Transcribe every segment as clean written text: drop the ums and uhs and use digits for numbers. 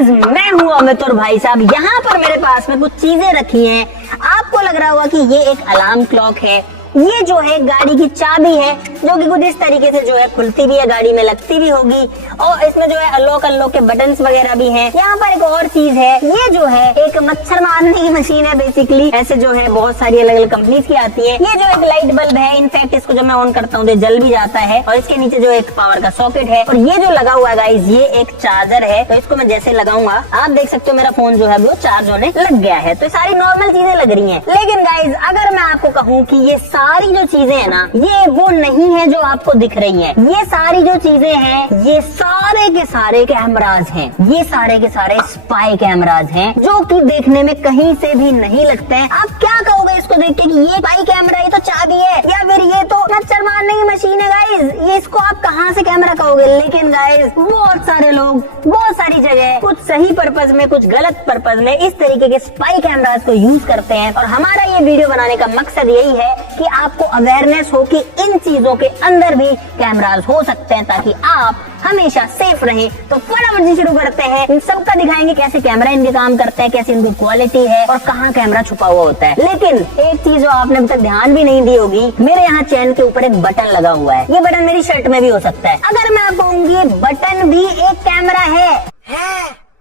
Guys, मैं हूँ अमित और भाई साहब यहाँ पर मेरे पास में कुछ चीजें रखी हैं। आपको लग रहा होगा कि ये एक अलार्म क्लॉक है। ये जो है गाड़ी की चाबी है, जो कि कुछ इस तरीके से जो है खुलती भी है, गाड़ी में लगती भी होगी, और इसमें जो है अनलॉक के बटन्स वगैरह भी हैं। यहाँ पर एक और चीज है, ये जो है एक मच्छर मारने की मशीन है बेसिकली। ऐसे जो है बहुत सारी अलग अलग कंपनीज की आती है। ये जो एक लाइट बल्ब है, इनफैक्ट इसको जब मैं ऑन करता हूँ तो जल भी जाता है, और इसके नीचे जो एक पावर का सॉकेट है, और ये जो लगा हुआ है गाइस, ये एक चार्जर है। तो इसको मैं जैसे लगाऊंगा, आप देख सकते हो मेरा फोन जो है वो चार्ज होने लग गया है। तो सारी नॉर्मल चीजें लग रही है, लेकिन गाइज अगर मैं आपको कहूँ की ये सारी जो चीजें है ना, ये वो नहीं है जो आपको दिख रही है। ये सारी जो चीजें हैं, ये सारे के सारे कैमराज हैं। ये सारे के सारे स्पाई कैमराज हैं, जो कि देखने में कहीं से भी नहीं लगते हैं। आप क्या कहोगे इसको देख के कि ये स्पाई कैमरा, ये तो चाबी है, या फिर ये तो मच्छर मारने की मशीन है गाइज। ये इसको आप कहाँ से कैमरा कहोगे? लेकिन गाइज बहुत सारे लोग बहुत सारी जगह कुछ सही पर्पज में, कुछ गलत पर्पज में इस तरीके के स्पाई कैमराज को यूज करते हैं। और हमारा ये वीडियो बनाने का मकसद यही है कि आपको अवेयरनेस हो कि इन चीजों के अंदर भी कैमराज हो सकते हैं, ताकि आप हमेशा सेफ रहें। तो फटाफट से शुरू करते हैं। इन सबका दिखाएंगे कैसे कैमरा इनके काम करते हैं, कैसे इनकी क्वालिटी है, और कहाँ कैमरा छुपा हुआ होता है। लेकिन एक चीज जो आपने अभी तक ध्यान भी नहीं दी होगी, मेरे यहाँ चैन के ऊपर एक बटन लगा हुआ है। ये बटन मेरी शर्ट में भी हो सकता है। अगर मैं आपको कहूँगी ये बटन भी एक कैमरा है,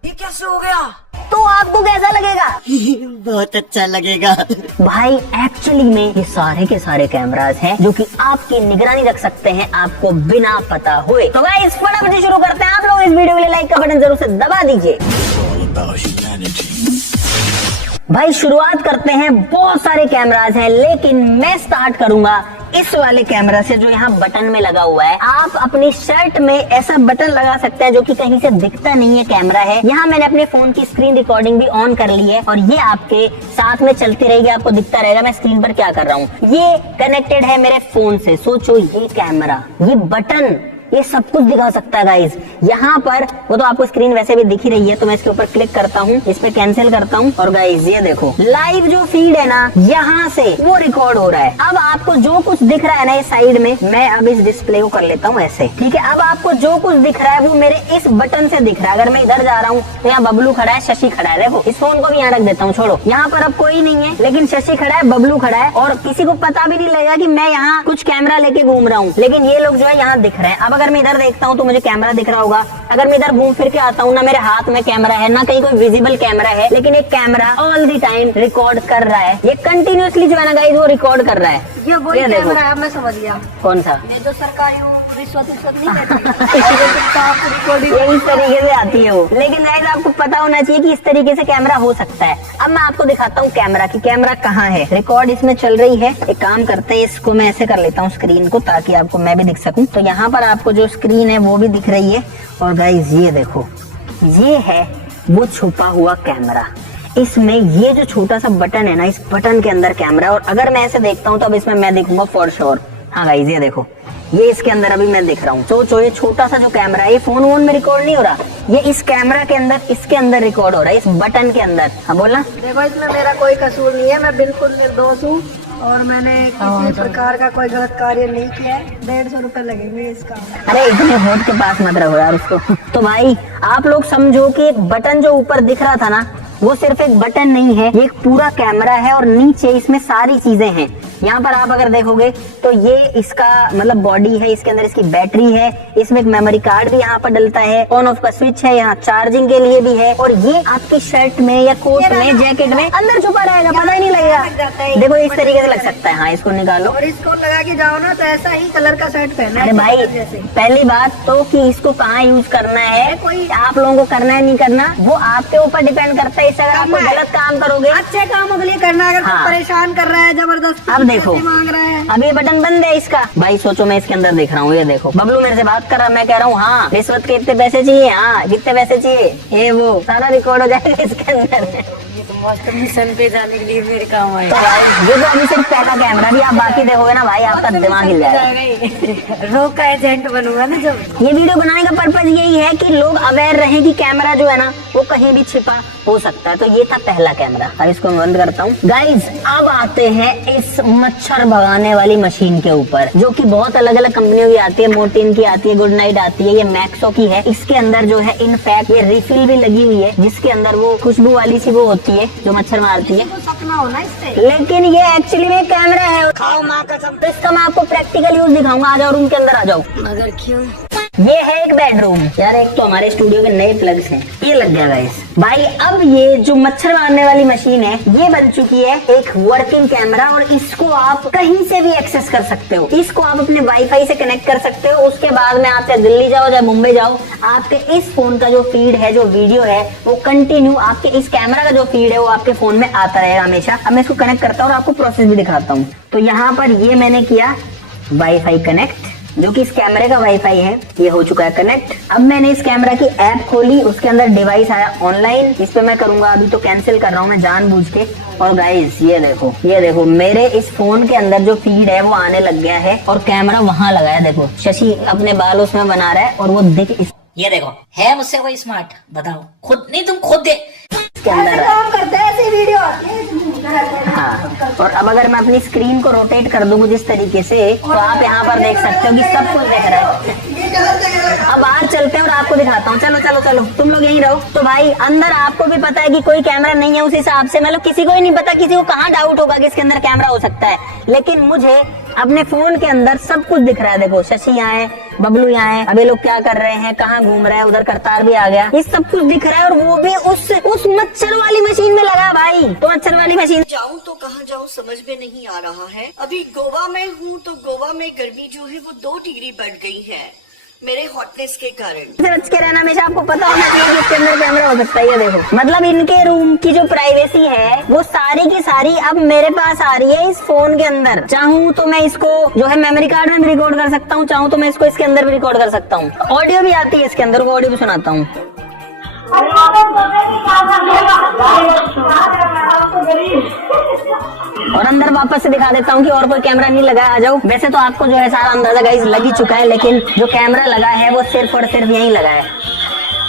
ये कैसे हो गया? तो आपको कैसा लगेगा? बहुत अच्छा लगेगा भाई एक्चुअली में ये सारे के सारे कैमराज हैं, जो कि आपकी निगरानी रख सकते हैं आपको बिना पता हुए। तो गाइस फटाफट से शुरू करते हैं। आप लोग इस वीडियो के लिए लाइक का बटन जरूर से दबा दीजिए। भाई शुरुआत करते हैं। बहुत सारे कैमराज हैं, लेकिन मैं स्टार्ट करूंगा इस वाले कैमरा से, जो यहाँ बटन में लगा हुआ है। आप अपनी शर्ट में ऐसा बटन लगा सकते हैं जो कि कहीं से दिखता नहीं है कैमरा है। यहाँ मैंने अपने फोन की स्क्रीन रिकॉर्डिंग भी ऑन कर ली है, और ये आपके साथ में चलती रहेगी, आपको दिखता रहेगा मैं स्क्रीन पर क्या कर रहा हूँ। ये कनेक्टेड है मेरे फोन से। सोचो, ये कैमरा, ये बटन, ये सब कुछ दिखा सकता है गाइज। यहाँ पर वो तो आपको स्क्रीन वैसे भी दिख ही रही है, तो मैं इसके ऊपर क्लिक करता हूँ, इस पे कैंसिल करता हूँ, और गाइज ये देखो लाइव जो फीड है ना, यहाँ से वो रिकॉर्ड हो रहा है। अब आपको जो कुछ दिख रहा है ना इस साइड में, मैं अब इस डिस्प्ले को कर लेता हूँ ऐसे, ठीक है। अब आपको जो कुछ दिख रहा है वो मेरे इस बटन से दिख रहा है। अगर मैं इधर जा रहा हूँ तो यहाँ बबलू खड़ा है, शशि खड़ा है। देखो, इस फोन को भी यहाँ रख देता हूँ, छोड़ो, यहाँ पर अब कोई नहीं है, लेकिन शशि खड़ा है, बबलू खड़ा है, और किसी को पता भी नहीं लगेगा कि मैं यहाँ कुछ कैमरा लेके घूम रहा हूँ। लेकिन ये लोग जो है यहाँ दिख रहे हैं। अब अगर मैं इधर देखता हूँ तो मुझे कैमरा दिख रहा होगा। अगर मैं इधर घूम फिर के आता हूँ ना, मेरे हाथ में कैमरा है ना, कहीं कोई विजिबल कैमरा है, लेकिन एक camera all the time record कर रहा है। ये कंटिन्यूअसली जो है ना गाइस, वो रिकॉर्ड कर रहा है। ये वही कैमरा है, मैं समझ गया। कौन सा? मैं जो सरकारी रिश्वत नहीं ये इस तरीके से आती है वो। लेकिन गाइस आपको पता होना चाहिए कि इस तरीके से कैमरा हो सकता है। अब मैं आपको दिखाता हूँ कैमरा की कैमरा कहाँ है। रिकॉर्ड इसमें चल रही है। एक काम करते हैं, इसको मैं ऐसे कर लेता हूँ स्क्रीन को, ताकि आपको मैं भी दिख सकूँ। तो यहाँ पर आपको जो स्क्रीन है वो भी दिख रही है। और गाइस ये देखो, ये है वो छुपा हुआ कैमरा। इसमें ये जो छोटा सा बटन है ना, इस बटन के अंदर कैमरा। और अगर मैं ऐसे देखता हूँ तो अब इसमें मैं दिखूंगा फॉर श्योर। हाँ गाइस ये देखो, ये इसके अंदर अभी मैं दिख रहा हूँ। सोचो, ये छोटा सा जो कैमरा है, ये फोन वोन में रिकॉर्ड नहीं हो रहा, ये इस कैमरा के अंदर, इसके अंदर रिकॉर्ड हो रहा है, इस बटन के अंदर। हाँ बोला। देखो, इसमें मेरा कोई कसूर नहीं है, मैं बिल्कुल निर्दोष हूँ, और मैंने किसी प्रकार का कोई गलत कार्य नहीं किया है। 150 रुपए लगेंगे इसका। अरे इतने होठ के पास मत रहो यार उसको। तो भाई आप लोग समझो कि एक बटन जो ऊपर दिख रहा था ना, वो सिर्फ एक बटन नहीं है, ये एक पूरा कैमरा है, और नीचे इसमें सारी चीजें हैं। यहाँ पर आप अगर देखोगे तो ये इसका मतलब बॉडी है, इसके अंदर इसकी बैटरी है, इसमें एक मेमोरी कार्ड भी यहाँ पर डलता है, ऑन ऑफ का स्विच है, यहाँ चार्जिंग के लिए भी है, और ये आपकी शर्ट में या कोट में, जैकेट में अंदर छुपा रहेगा, पता ही नहीं लगेगा। देखो इस तरीके से लग सकता है। हाँ, इसको निकालो और इसको लगा के जाओ ना, तो ऐसा ही कलर का शर्ट पहना है। अरे भाई, पहली बात तो कि इसको कहाँ यूज करना है, कोई आप लोगों को करना है नहीं करना, वो आपके ऊपर डिपेंड करता है। इससे अगर आप गलत काम करोगे, अच्छे कामों के लिए करना, अगर हाँ। परेशान कर रहा है जबरदस्ती, अब देखो, मांग रहा है, अब ये बटन बंद है इसका। भाई सोचो, मैं इसके अंदर देख रहा हूँ, ये देखो बबलू मेरे से बात कर रहा है, मैं कह रहा हूँ हाँ रिश्वत के इतने पैसे चाहिए, हाँ कितने पैसे चाहिए, ये वो सारा रिकॉर्ड हो जाएगा इसके अंदर। ये तो मास्टर मिशन पे जाने के लिए मेरे काम आए। तो भाई ये तो अभी सिर्फ पहला कैमरा, भी आप बाकी देखोगे ना भाई, आपका दिमाग हिल जाएगा। रोक का एजेंट बनूंगा ना जब। ये वीडियो बनाने का पर्पज यही है कि लोग अवेयर रहे कि कैमरा जो है ना, वो कहीं भी छिपा हो सकता है। सकता है। तो ये था पहला कैमरा। अब इसको मैं बंद करता हूँ। गाइज अब आते हैं इस मच्छर भगाने वाली मशीन के ऊपर, जो कि बहुत अलग अलग कंपनियों की आती है। मोर्टिन की आती है, गुड नाइट आती है, ये मैक्सो की है। इसके अंदर जो है इनफैक्ट ये रिफिल भी लगी हुई है, जिसके अंदर वो खुशबू वाली सी वो होती है जो मच्छर मारती है। तो सपना होना इससे। लेकिन ये एक्चुअली में कैमरा है। खाओ माँ कसम। तो इसका मैं आपको प्रैक्टिकल यूज दिखाऊंगा। आ जाओ रूम के अंदर आ जाओ। मगर क्यों? ये है एक बेडरूम। यार एक तो हमारे स्टूडियो के नए प्लग्स हैं, ये लग गया गाइस। भाई अब ये जो मच्छर मारने वाली मशीन है ये बन चुकी है एक वर्किंग कैमरा, और इसको आप कहीं से भी एक्सेस कर सकते हो। इसको आप अपने वाईफाई से कनेक्ट कर सकते हो। उसके बाद में आप चाहे दिल्ली जाओ चाहे मुंबई जाओ, आपके इस फोन का जो फीड है, जो वीडियो है, वो कंटिन्यू आपके इस कैमरा का जो फीड है वो आपके फोन में आता रहेगा हमेशा। अब मैं इसको कनेक्ट करता हूँ और आपको प्रोसेस भी दिखाता हूँ। तो यहाँ पर ये मैंने किया वाईफाई कनेक्ट, जो कि इस कैमरे का वाईफाई है, ये हो चुका है कनेक्ट। अब मैंने इस कैमरा की ऐप खोली, उसके अंदर डिवाइस आया ऑनलाइन। इस पे मैं करूंगा, अभी तो कैंसिल कर रहा हूँ मैं जानबूझ के। और गाइस ये देखो मेरे इस फोन के अंदर जो फीड है वो आने लग गया है, और कैमरा वहां लगा है। देखो शशि अपने बाल उसमें बना रहा है, और वो ये देखो, है मुझसे कोई स्मार्ट? बताओ खुद, नहीं तुम खुद दे। इसके अंदर ऐसे है। काम करते हैं, ऐसी वीडियो आती है। हाँ, और अब अगर मैं अपनी स्क्रीन को रोटेट कर दूं कुछ इस तरीके से, तो आप यहाँ पर देख सकते हो कि सब कुछ दिख रहा है। अब बाहर चलते हैं और आपको दिखाता हूँ। चलो चलो चलो, तुम लोग यहीं रहो। तो भाई अंदर आपको भी पता है कि कोई कैमरा नहीं है, उस हिसाब से मतलब किसी को ही नहीं पता, किसी को कहाँ डाउट होगा कि इसके अंदर कैमरा हो सकता है। लेकिन मुझे अपने फोन के अंदर सब कुछ दिख रहा है। देखो शशि यहाँ है, बबलू यहाँ है, अबे लोग क्या कर रहे हैं, कहाँ घूम रहे हैं, उधर करतार भी आ गया। ये सब कुछ दिख रहा है, और वो भी उस मच्छर वाली मशीन में लगा भाई। तो मच्छर वाली मशीन जाऊँ तो कहाँ जाऊँ समझ में नहीं आ रहा है। अभी गोवा में हूँ तो गोवा में गर्मी जो है वो 2 डिग्री बढ़ गई है मेरे हॉटनेस के कारण। से बच के रहना, हमेशा आपको पता होना चाहिए कि इसके अंदर कैमरा हो सकता है। ये देखो, मतलब इनके रूम की जो प्राइवेसी है वो सारी की सारी अब मेरे पास आ रही है इस फोन के अंदर। चाहूँ तो मैं इसको जो है मेमोरी कार्ड में भी रिकॉर्ड कर सकता हूँ, चाहूँ तो मैं इसको इसके अंदर भी रिकॉर्ड कर सकता हूँ। ऑडियो भी आती है इसके अंदर, को ऑडियो भी सुनाता हूँ। और अंदर वापस से दिखा देता हूँ कि और कोई कैमरा नहीं लगा, आ जाओ। वैसे तो आपको जो है सारा अंदाजा गाइस लग ही चुका है, लेकिन जो कैमरा लगा है वो सिर्फ और सिर्फ यहीं लगा है।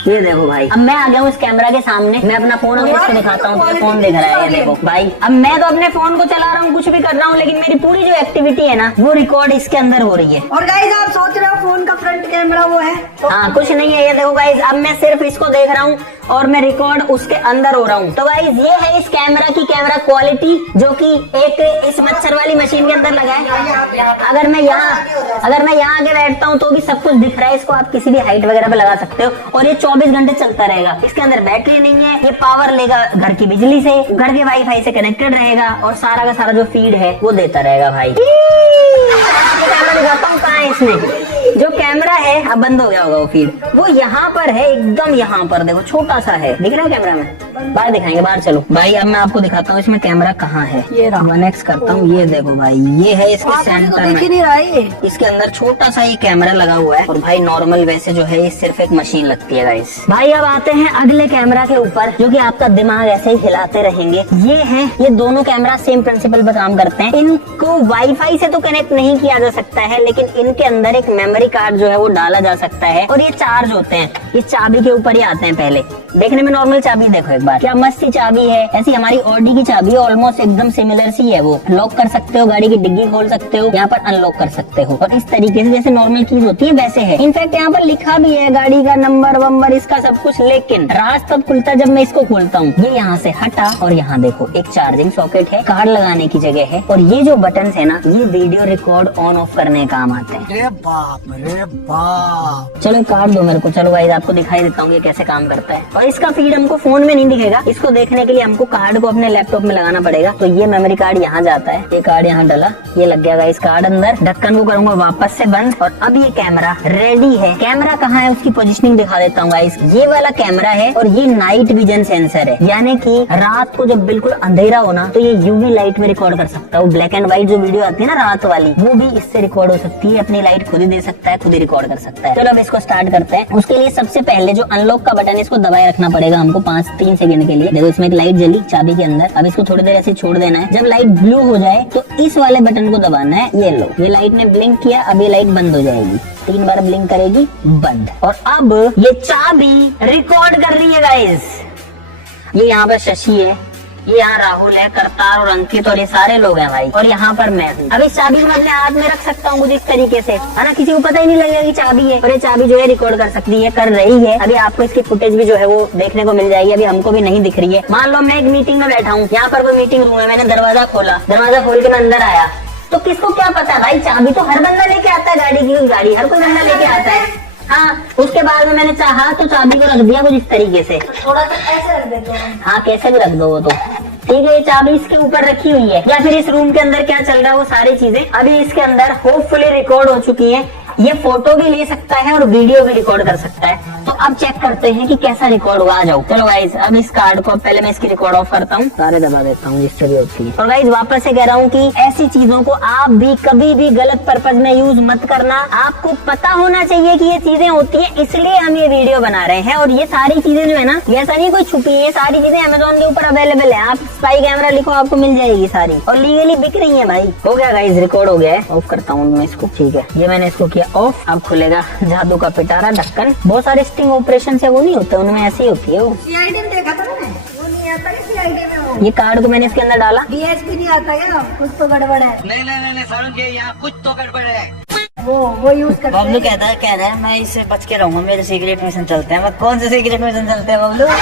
ये देखो भाई, अब मैं आ गया हूँ इस कैमरा के सामने। मैं अपना फोन अगर इसको दिखाता हूँ तो फोन दिख रहा है। ये देखो भाई, अब मैं तो अपने फोन को चला रहा हूँ, कुछ भी कर रहा हूँ, लेकिन मेरी पूरी जो एक्टिविटी है ना वो रिकॉर्ड इसके अंदर हो रही है। और गाइस आप सोच रहे हो फोन का फ्रंट कैमरा वो है, तो हाँ कुछ नहीं है। ये देखो गाइस, अब मैं सिर्फ इसको देख रहा हूँ और मैं रिकॉर्ड उसके अंदर हो रहा हूँ। तो गाइस ये है इस कैमरा की कैमरा क्वालिटी, जो कि एक इस मच्छर वाली मशीन के अंदर लगा है। अगर मैं यहाँ आके बैठता हूँ तो भी सब कुछ दिख रहा है। इसको आप किसी भी हाइट वगैरह पे लगा सकते हो, और ये 24 घंटे चलता रहेगा। इसके अंदर बैटरी नहीं है, ये पावर लेगा घर की बिजली से, घर के वाईफाई से कनेक्टेड रहेगा, और सारा का सारा जो फीड है वो देता रहेगा भाई। कैमरा दिखाता हूँ, कहाँ है इसमें जो कैमरा है। अब बंद हो गया होगा वो फीड, वो यहाँ पर है, एकदम यहाँ पर देखो, छोटा सा है, दिख रहा है कैमरा में। बाहर दिखाएंगे, बाहर चलो भाई। अब मैं आपको दिखाता हूँ इसमें कैमरा कहाँ है। ये 1x करता हूँ, ये देखो भाई, ये है इसके सेंटर में। नहीं रहा है। इसके अंदर छोटा सा ये कैमरा लगा हुआ है, और भाई नॉर्मल वैसे जो है ये सिर्फ एक मशीन लगती है गाइस। भाई अब आते हैं अगले कैमरा के ऊपर, जो कि आपका दिमाग ऐसे ही हिलाते रहेंगे। ये दोनों कैमरा सेम प्रिंसिपल पर काम करते हैं। इनको वाईफाई से तो कनेक्ट नहीं किया जा सकता है, लेकिन इनके अंदर एक मेमोरी कार्ड जो है वो डाला जा सकता है, और ये चार्ज होते हैं। ये चाबी के ऊपर ही आते हैं। पहले देखने में नॉर्मल चाबी, देखो एक बार क्या मस्त सी चाबी है। ऐसी हमारी ऑडी की चाबी है, ऑलमोस्ट एकदम सिमिलर सी है। वो लॉक कर सकते हो, गाड़ी की डिग्गी खोल सकते हो, यहाँ पर अनलॉक कर सकते हो, और इस तरीके से जैसे नॉर्मल कीज होती है वैसे है। इनफैक्ट यहाँ पर लिखा भी है गाड़ी का नंबर वंबर, इसका सब कुछ। लेकिन राज तब खुलता जब मैं इसको खोलता हूँ। ये यहाँ से हटा, और यहाँ देखो एक चार्जिंग सॉकेट है, कार्ड लगाने की जगह है, और ये जो बटन है ना, ये वीडियो रिकॉर्ड ऑन ऑफ करने का काम आते हैं। रे बाप। चलो कार्ड दो मेरे को। चलो भाई आपको दिखाई देता हूँ ये कैसे काम करता है। और इसका फीड हमको फोन में नहीं दिखेगा, इसको देखने के लिए हमको कार्ड को अपने लैपटॉप में लगाना पड़ेगा। तो ये मेमोरी कार्ड यहाँ जाता है, ये कार्ड यहाँ डाला, ये लग गया इस कार्ड अंदर। ढक्कन को करूंगा वापस से बंद, और अब ये कैमरा रेडी है। कैमरा कहाँ है उसकी पोजीशनिंग दिखा देता हूँ गाइस। ये वाला कैमरा है, और ये नाइट विजन सेंसर है, यानी कि रात को जब बिल्कुल अंधेरा हो ना, तो ये यूवी लाइट में रिकॉर्ड कर सकता है। ब्लैक एंड व्हाइट जो वीडियो आती है ना रात वाली, वो भी इससे रिकॉर्ड हो सकती है। अपनी लाइट खुद ही दे सकता है, खुद ही रिकॉर्ड कर सकता है। चलो अब इसको स्टार्ट करते हैं। उसके लिए सबसे पहले जो अनलॉक का बटन है इसको दबाए रखना पड़ेगा हमको 3 सेकंड के लिए। देखो इसमें एक लाइट जली चाबी के अंदर। अब इसको थोड़ी देर ऐसे छोड़ देना है। जब लाइट ब्लू हो जाए तो इस वाले बटन को दबाना है। ये लो, ये लाइट ने ब्लिंक किया, अब ये लाइट बंद हो जाएगी। 3 बार ब्लिंक करेगी, बंद। और अब ये चाबी रिकॉर्ड कर रही है गाइस। ये यहाँ पर शशि है, ये यहाँ राहुल है, करतार और अंकित और ये सारे लोग हैं भाई, और यहाँ पर मैं हूँ। अब इस चाबी को मैं अपने हाथ में रख सकता हूँ कुछ इस तरीके से, है ना, किसी को पता ही नहीं लगेगा कि चाबी है। और ये चाबी जो है रिकॉर्ड कर सकती है, कर रही है। अभी आपको इसकी फुटेज भी जो है वो देखने को मिल जाएगी, अभी हमको भी नहीं दिख रही है। मान लो मैं एक मीटिंग में बैठा हूँ, यहाँ पर कोई मीटिंग रूम है, मैंने दरवाजा खोला, दरवाजा खोल के मैं अंदर आया, तो किसको क्या पता है भाई, चाबी तो हर बंदा लेके आता है, गाड़ी की गाड़ी हर कोई बंदा लेके आता है। हाँ, उसके बाद में मैंने चाहा तो चाबी को रख दिया कुछ इस तरीके से, थोड़ा सा ऐसे रख देते हैं। हाँ कैसे भी रख दो वो तो ठीक है। ये चाबी इसके ऊपर रखी हुई है, या फिर इस रूम के अंदर क्या चल रहा है वो सारी चीजें अभी इसके अंदर होपफुली रिकॉर्ड हो चुकी है। ये फोटो भी ले सकता है और वीडियो भी रिकॉर्ड कर सकता है। तो अब चेक करते हैं कि कैसा रिकॉर्ड हुआ। आ जाओ, चलो गाइज अब इस कार्ड को पहले मैं इसकी रिकॉर्ड ऑफ करता हूँ, सारे दबा देता हूँ जिससे भी होती है। और गाइज वापस से कह रहा हूँ कि ऐसी चीजों को आप भी कभी भी गलत पर्पज में यूज मत करना। आपको पता होना चाहिए कि ये चीजें होती है, इसलिए हम ये वीडियो बना रहे हैं। और ये सारी चीजें जो है ना, ऐसा नहीं कोई छुपी है, सारी चीजें अमेजोन के ऊपर अवेलेबल है। आप स्पाई कैमरा लिखो आपको मिल जाएगी सारी, और लीगली बिक रही है भाई। हो गया गाइज, रिकॉर्ड हो गया है। ऑफ करता हूँ मैं इसको, ठीक है। ये मैंने इसको किया ऑफ, अब खुलेगा जादू का पिटारा ढक्कन। बहुत सारे स्टिंग ऑपरेशन से वो नहीं होते, उनमें ऐसी होती है वो। सीआईडी में देखा था मैंने, वो नहीं आता है सीआईडी में वो। ये कार्ड को मैंने इसके अंदर डाला, डीएसपी नहीं आता क्या, कुछ तो गड़बड़ है। नहीं समझिए, यहाँ कुछ तो गड़बड़ है। वो यूज करते बबलू हैं। कह रहा है मैं इससे बच के रहूंगा, मेरे सीक्रेट मिशन चलते हैं। कौन से सीक्रेट मिशन चलते हैं बबलू? ये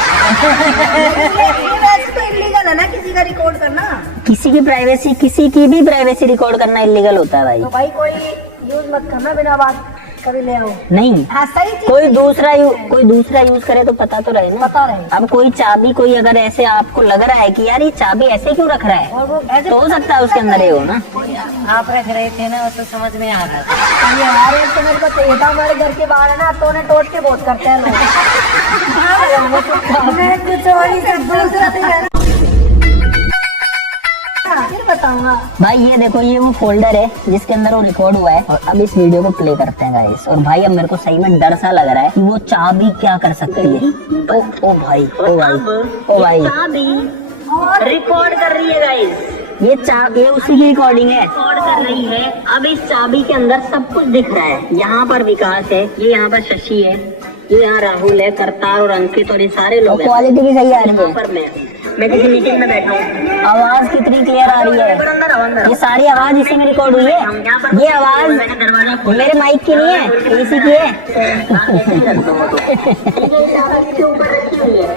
वैसे तो इलीगल है ना किसी का रिकॉर्ड करना, किसी की प्राइवेसी, किसी की भी प्राइवेसी रिकॉर्ड करना इलीगल होता है भाई। तो भाई कोई यूज मत करना बिना बात कभी ले आओ। नहीं, हाँ सही चीज कोई दूसरा यूज करे तो पता तो रहे ना। पता रहे। अब कोई चाबी, कोई अगर ऐसे आपको लग रहा है कि यार ये चाबी ऐसे क्यों रख रहा है, और वो ऐसे तो हो सकता है उसके अंदर ये हो ना। आप रख रहे थे ना, तो समझ में आ रहा था। ये यार एक तो मेरे को चाहिए था, हमारे घर के बाहर है ना, तो टोट के बहुत करते हैं लोग। मैं कुछ और ही सब दूसरा थी है। फिर बताऊंगा भाई। ये देखो, ये वो फोल्डर है जिसके अंदर वो रिकॉर्ड हुआ है। और अब इस वीडियो को प्ले करते हैं गाइस। और भाई अब मेरे को सही में डर सा लग रहा है कि वो चाबी क्या कर सकती है। ओ भाई रिकॉर्ड कर रही है गाइस। ये उसी की रिकॉर्डिंग है, रिकॉर्ड कर रही है। अब इस चाबी के अंदर सब कुछ दिख रहा है। यहाँ पर विकास है, ये यहाँ पर शशि है, ये यहाँ राहुल है, करतार और अंकित और ये सारे लोग। क्वालिटी भी सही आ रही है। पर मैं किसी मीटिंग में बैठा हूँ, आवाज कितनी क्लियर आ रही है। ये सारी आवाज इसी में रिकॉर्ड हुई है। ये आवाज मेरे माइक की नहीं है, इसी की है।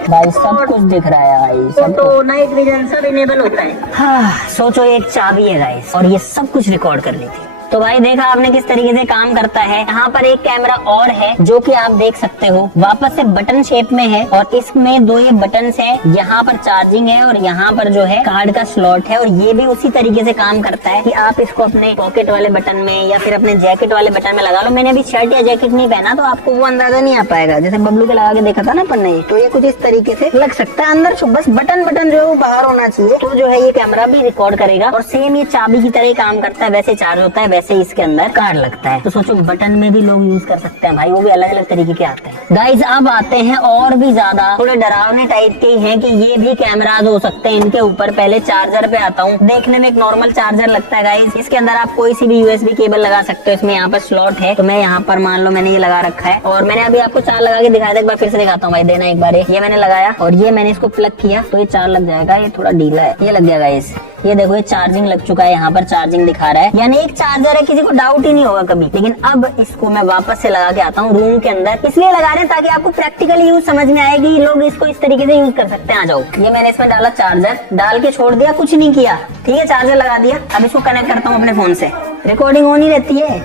भाई सब कुछ दिख रहा है भाई, सब तो नाइट विजन सब इनेबल होता है। हाँ, सोचो एक चाबी है गाइस, और ये सब कुछ रिकॉर्ड कर ली थी। तो भाई देखा आपने किस तरीके से काम करता है। यहाँ पर एक कैमरा और है जो कि आप देख सकते हो, वापस से बटन शेप में है। और इसमें दो ये बटन है, यहाँ पर चार्जिंग है और यहाँ पर जो है कार्ड का स्लॉट है। और ये भी उसी तरीके से काम करता है कि आप इसको अपने पॉकेट वाले बटन में या फिर अपने जैकेट वाले बटन में लगा लो। मैंने अभी शर्ट या जैकेट नहीं पहना तो आपको वो अंदाजा नहीं आ पाएगा। जैसे बबलू के लगा के देखा था ना अपन ने, तो ये कुछ इस तरीके से लग सकता है अंदर। बस बटन जो है बाहर होना चाहिए, तो जो है ये कैमरा भी रिकॉर्ड करेगा। और सेम ये चाबी की तरह ही काम करता है, वैसे चार्ज होता है, वैसे इसके अंदर कार्ड लगता है। तो सोचो बटन में भी लोग यूज कर सकते हैं भाई, वो भी अलग अलग तरीके के आते हैं। गाइज अब आते हैं और भी ज्यादा थोड़े डरावने टाइप के हैं कि ये भी कैमराज हो सकते हैं इनके ऊपर। पहले चार्जर पे आता हूँ। देखने में एक नॉर्मल चार्जर लगता है गाइज। इसके अंदर आप कोई सी भी यूएसबी केबल लगा सकते हो। इसमें यहाँ पर स्लॉट है, तो मैं यहाँ पर मान लो मैंने ये लगा रखा है। और मैंने अभी आपको चार लगा के दिखाया था, एक बार फिर से दिखाता हूँ भाई, देना एक बार। ये मैंने लगाया और ये मैंने इसको प्लग किया तो ये चार लग जाएगा। ये थोड़ा ढीला है, ये लग गया गाइज। ये देखो ये चार्जिंग लग चुका है, यहाँ पर चार्जिंग दिखा रहा है, यानी एक चार्जर है, किसी को डाउट ही नहीं होगा कभी। लेकिन अब इसको मैं वापस से लगा के आता हूँ रूम के अंदर। इसलिए लगा रहे हैं ताकि आपको प्रैक्टिकली यूज समझ में आए कि लोग इसको इस तरीके से यूज कर सकते हैं। आ जाओ, ये मैंने इसमें डाला चार्जर, डाल के छोड़ दिया, कुछ नहीं किया, ठीक है। चार्जर लगा दिया। अब इसको कनेक्ट करता हूँ अपने फोन से। रिकॉर्डिंग ऑन ही रहती है,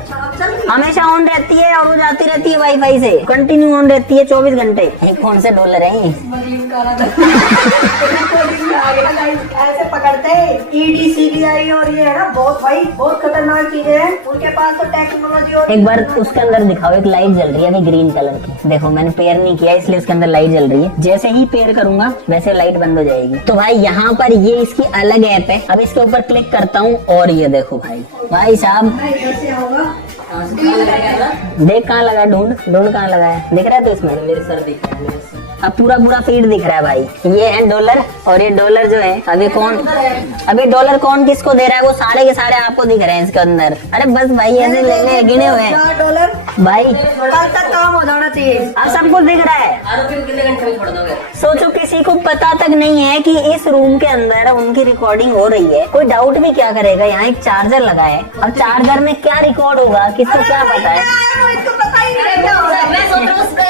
हमेशा ऑन रहती है और वो जाती रहती है वाईफाई से, कंटिन्यू ऑन रहती है 24 घंटे। एक फोन से डॉलर है। ऐसे पकड़ते हैं EDCDI और ये है ना, बहुत भाई बहुत खतरनाक चीजें हैं उनके पास तो टेक्नोलॉजी। और एक बार उसके अंदर दिखाओ, एक लाइट जल रही है अभी ग्रीन कलर की। देखो मैंने पेयर नहीं किया इसलिए उसके अंदर लाइट जल रही है। जैसे ही पेयर करूंगा वैसे लाइट बंद हो जाएगी। तो भाई यहाँ पर ये इसकी अलग ऐप है। अब इसके ऊपर क्लिक करता हूँ और ये देखो भाई साहब, कैसे होगा देख कहाँ लगा, ढूंढ कहाँ लगा है, दिख रहा है? तो इसमें मेरे सर दिख रहा है। अब पूरा पूरा फीड दिख रहा है भाई। ये है डॉलर, और ये डॉलर जो है अभी डॉलर कौन किसको दे रहा है वो सारे के सारे आपको दिख रहे हैं इसके अंदर। अरे बस भाई ऐसे लेने गिने हुए हैं $4 भाई, कल तक काम हो जाना चाहिए। अब सब कुछ दिख रहा है। आरोपी को कितने घंटे में छोड़ दोगे? सोचो किसी को पता तक नहीं है कि इस रूम के अंदर उनकी रिकॉर्डिंग हो रही है। कोई डाउट भी क्या करेगा, यहाँ एक चार्जर लगा है, अब चार्जर में क्या रिकॉर्ड होगा किसको क्या पता है। इसको पता ही नहीं रहता। मैं सोच रहा हूँ उसका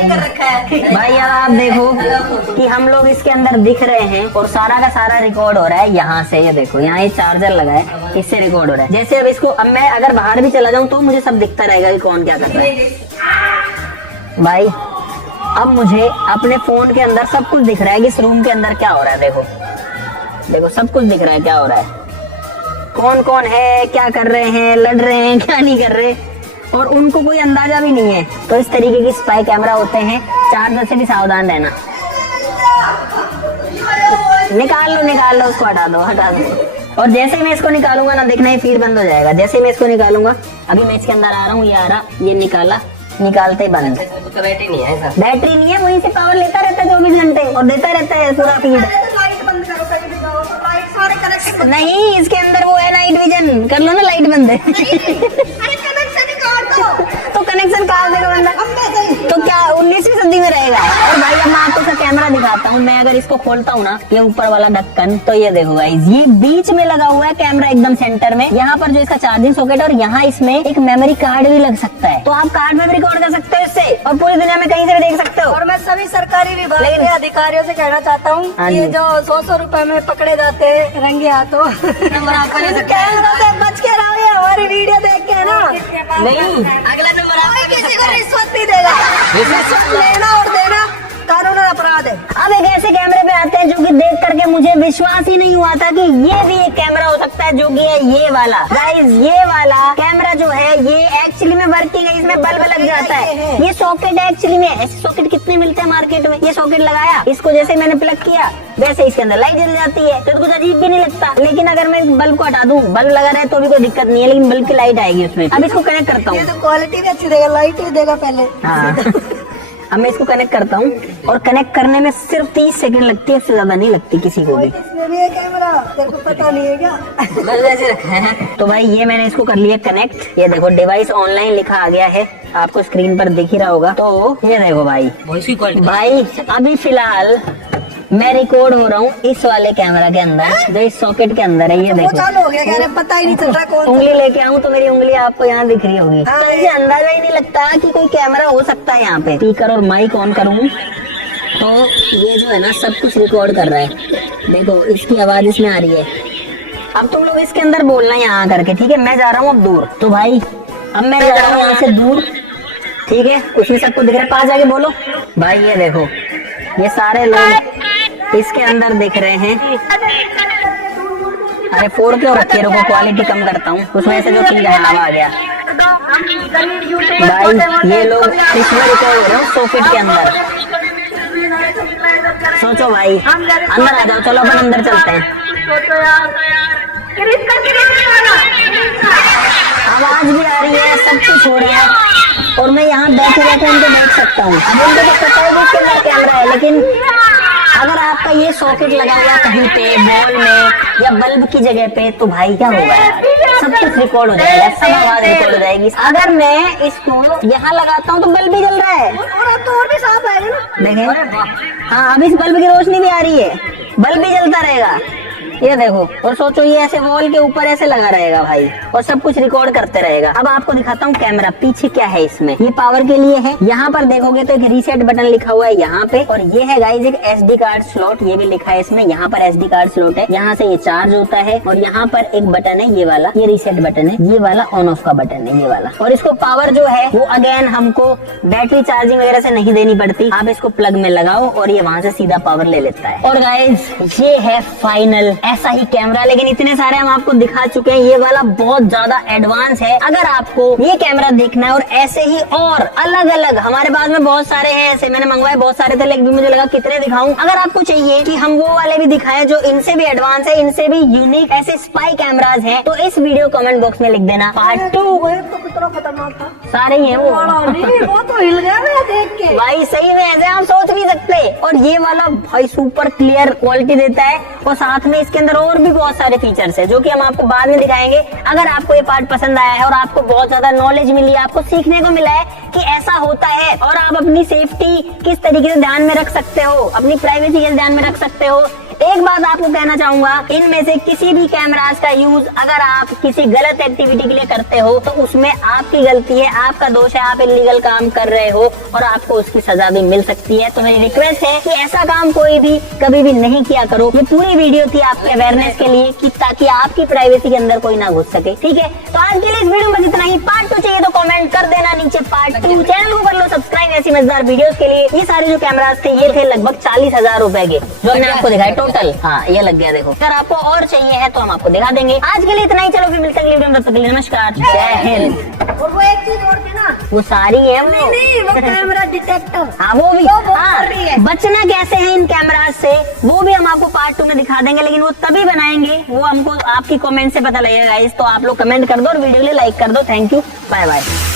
कर रखा है। भाई अब आप देखो कि हम लोग इसके अंदर दिख रहे हैं और सारा का सारा रिकॉर्ड हो रहा है यहाँ से। ये देखो यहाँ ये चार्जर लगा है, इससे रिकॉर्ड हो रहा है। जैसे अब इसको अब मैं अगर बाहर भी चला जाऊँ तो मुझे सब दिखता रहेगा कि कौन क्या कर रहा है। भाई अब मुझे अपने फोन के अंदर सब कुछ दिख रहा है कि इस रूम के अंदर क्या हो रहा है। देखो देखो सब कुछ दिख रहा है क्या हो रहा है, कौन कौन है, क्या कर रहे हैं, लड़ रहे हैं, क्या नहीं कर रहे, और उनको कोई अंदाजा भी नहीं है। तो इस तरीके की स्पाई कैमरा होते हैं, चार्जर से भी सावधान रहना। निकाल लो उसको, हटा दो। और जैसे मैं इसको निकालूंगा ना, देखना ये फीड बंद हो जाएगा। जैसे मैं इसको निकालूंगा, अभी मैं इसके अंदर आ रहा हूँ, ये आ रहा, ये निकाला, निकालते ही बंद। तो बैटरी नहीं है ऐसा? बैटरी नहीं है, वहीं से पावर लेता रहता है 24 घंटे और देता रहता है पूरा फीड। लाइट बंद करो, कहीं भी जाओ तो लाइट सारे कनेक्शन। नहीं, इसके अंदर वो है नाइट विजन, कर लो ना लाइट बंद है। अरे कनेक्शन ही काट दो। तो कनेक्शन कहाँ देगा बंदा? तो क्या 19वीं सदी में रहेगा? और भाई अब मैं आपको कैमरा दिखाता हूँ। मैं अगर इसको खोलता हूँ ना, ये ऊपर वाला ढक्कन, तो ये देखो गाइस, ये बीच में लगा हुआ है कैमरा एकदम सेंटर में। यहाँ पर जो इसका चार्जिंग सॉकेट और यहाँ इसमें एक मेमोरी कार्ड भी लग सकता है, तो आप कार्ड में भी रिकॉर्ड कर सकते हो इससे, और पूरी दुनिया में कहीं से भी देख सकते हो। और मैं सभी सरकारी विभाग के अधिकारियों से कहना चाहता हूँ, हाँ ये जी। जो 100 रुपए में पकड़े जाते हैं रंगे हाथों, नंबर आपका ले सकते कैमरों से बच के रहो। ये हमारी वीडियो देख के ना, नहीं, अगला नंबर आपका कोई किसी को रिश्वत नहीं देगा। रिश्वत लेना और देना कानून अपराध है। अब एक ऐसे कैमरे पे आते हैं जो कि देख करके मुझे विश्वास ही नहीं हुआ था कि ये भी एक कैमरा हो सकता है, जो कि है ये वाला। गाइस ये वाला कैमरा जो है ये एक्चुअली में वर्किंग है, इसमें बल्ब लग जाता है। ये सॉकेट एक्चुअली में, ऐसे सॉकेट कितने मिलते हैं मार्केट में। ये सॉकेट लगाया, इसको जैसे मैंने प्लग किया वैसे इसके अंदर लाइट जल जाती है, तो कुछ अजीब भी नहीं लगता। लेकिन अगर मैं बल्ब को हटा दूं, बल्ब लगा रहे तो भी कोई दिक्कत नहीं है, लेकिन बल्ब की लाइट आएगी उसमें। अब इसको कनेक्ट करता हूँ। ये तो क्वालिटी भी अच्छी देगा, लाइट भी देगा पहले। हाँ अब मैं इसको कनेक्ट करता हूँ, और कनेक्ट करने में सिर्फ 30 सेकंड लगती है, इससे ज्यादा नहीं लगती किसी को भी। इसमें भी है कैमरा, तेरे को पता नहीं है क्या? बस ऐसे रखा है। तो भाई ये मैंने इसको कर लिया कनेक्ट। ये देखो डिवाइस ऑनलाइन लिखा आ गया है, आपको स्क्रीन पर दिख ही रहा होगा। तो ये देखो भाई, वॉइस की क्वालिटी भाई अभी फिलहाल मैं रिकॉर्ड हो रहा हूँ इस वाले कैमरा के अंदर, जो इस सॉकेट के अंदर है। ये वो देखो चालू हो गया, क्या है, पता ही नहीं चल रहा कौन सा। उंगली लेके आऊँ तो मेरी उंगली आपको यहाँ दिख रही होगी, हाँ। तो इसे अंदाजा ही नहीं लगता कि कोई कैमरा हो सकता है यहाँ पे। स्पीकर और माइक ऑन करूँ तो ये जो है ना सब कुछ रिकॉर्ड कर रहा है। देखो इसकी आवाज इसमें आ रही है। अब तुम लोग इसके अंदर बोलना है यहाँ करके, ठीक है। मैं जा रहा हूँ अब दूर, तो भाई अब मैं जा रहा हूँ यहाँ से दूर, ठीक है। उसमें सबको दिख रहा है, पास आके बोलो। भाई ये देखो ये सारे लोग इसके अंदर दिख रहे हैं। अरे फोड़ क्यों रखे, रुको क्वालिटी कम करता हूँ, उसमें से जो चीज है आ गया। भाई ये लोग इसमें रिकॉर्ड हो रहे हो सॉकेट के अंदर। सोचो भाई, अंदर आ जाओ, चलो अपन अंदर चलते हैं। आवाज भी आ रही है, सब कुछ हो रहा है, और मैं यहाँ बैठे बैठे उनको देख सकता हूँ। अब उनको तो पता है कि इसके अंदर कैमरा है, लेकिन अगर आपका ये सॉकेट लगा हुआ कहीं पे बॉल में या बल्ब की जगह पे, तो भाई क्या होगा यार, सब कुछ रिकॉर्ड हो जाएगा, सब आवाज रिकॉर्ड हो जाएगी। अगर मैं इसको यहाँ लगाता हूँ तो बल्ब भी जल रहा है, और तो और भी साफ आएगा ना। देखें, हाँ अब इस बल्ब की रोशनी भी आ रही है, बल्ब भी जलता रहेगा। ये देखो, और सोचो ये ऐसे वॉल के ऊपर ऐसे लगा रहेगा भाई, और सब कुछ रिकॉर्ड करते रहेगा। अब आपको दिखाता हूँ कैमरा पीछे क्या है इसमें। ये पावर के लिए है, यहाँ पर देखोगे तो एक रीसेट बटन लिखा हुआ है यहाँ पे, और ये है गाइस एक SD कार्ड स्लॉट, ये भी लिखा है इसमें। यहाँ पर SD कार्ड स्लॉट है, यहाँ से ये चार्ज होता है, और यहाँ पर एक बटन है ये वाला, ये रीसेट बटन है, ये वाला ऑन ऑफ का बटन है ये वाला। और इसको पावर जो है वो अगेन हमको बैटरी चार्जिंग वगैरह से नहीं देनी पड़ती, आप इसको प्लग में लगाओ और ये वहां से सीधा पावर ले लेता है। और गाइस ये है फाइनल ऐसा ही कैमरा, लेकिन इतने सारे हम आपको दिखा चुके हैं। ये वाला बहुत ज्यादा एडवांस है। अगर आपको ये कैमरा देखना है और ऐसे ही और अलग अलग हमारे पास में बहुत सारे हैं ऐसे, मैंने मंगवाए बहुत सारे थे लेकिन मुझे लगा कितने दिखाऊं। अगर आपको चाहिए कि हम वो वाले भी दिखाएं जो इनसे भी एडवांस है, इनसे भी यूनिक ऐसे स्पाई कैमराज हैं, तो इस वीडियो कमेंट बॉक्स में लिख देना पार्ट 2। वो एक तो कितना खतरनाक था, सारे ही है वो। वो तो हिल गया मैं देख के। भाई सही में ऐसे आप सोच नहीं सकते। और ये वाला भाई सुपर क्लियर क्वालिटी देता है और साथ में इसके अंदर और भी बहुत सारे फीचर्स है जो कि हम आपको बाद में दिखाएंगे। अगर आपको ये पार्ट पसंद आया है और आपको बहुत ज्यादा नॉलेज मिली है, आपको सीखने को मिला है कि ऐसा होता है और आप अपनी सेफ्टी किस तरीके से ध्यान में रख सकते हो, अपनी प्राइवेसी कैसे ध्यान में रख सकते हो, एक बात आपको कहना चाहूंगा, इनमें से किसी भी कैमरास का यूज अगर आप किसी गलत एक्टिविटी के लिए करते हो तो उसमें आपकी गलती है, आपका दोष है, आप इलीगल काम कर रहे हो और आपको उसकी सजा भी मिल सकती है। तो मेरी रिक्वेस्ट है कि ऐसा काम कोई भी कभी भी नहीं किया करो। ये पूरी वीडियो थी आपके अवेयरनेस के लिए कि ताकि आपकी प्राइवेसी के अंदर कोई ना घुस सके। ठीक है, तो आज के लिए इस वीडियो में इतना ही। पार्ट 2 चाहिए तो कमेंट कर देना नीचे पार्ट 2। चैनल को कर लो सब्सक्राइब ऐसी मजेदार वीडियोस के लिए। ये सारे जो कैमरास थे ये थे लगभग 40,000 रुपए के जो हमने आपको दिखाए टोटल। हाँ ये लग गया देखो। अगर आपको और चाहिए है तो हम आपको दिखा देंगे। आज के लिए इतना ही, चलो फिर मिलते हैं अगली वीडियो में, तब तक के लिए नमस्कार, जय हिंद। और वो एक चीज और थी ना, वो सारी है वो नहीं वो कैमरा डिटेक्टर, हाँ वो भी। तो वो हाँ, कर रही है। बचना कैसे है इन कैमराज से वो भी हम आपको पार्ट 2 में दिखा देंगे, लेकिन वो तभी बनाएंगे, वो हमको आपकी कमेंट से पता लगेगा गाइस। तो आप लोग कमेंट कर दो और वीडियो को लाइक कर दो। Thank you, bye bye.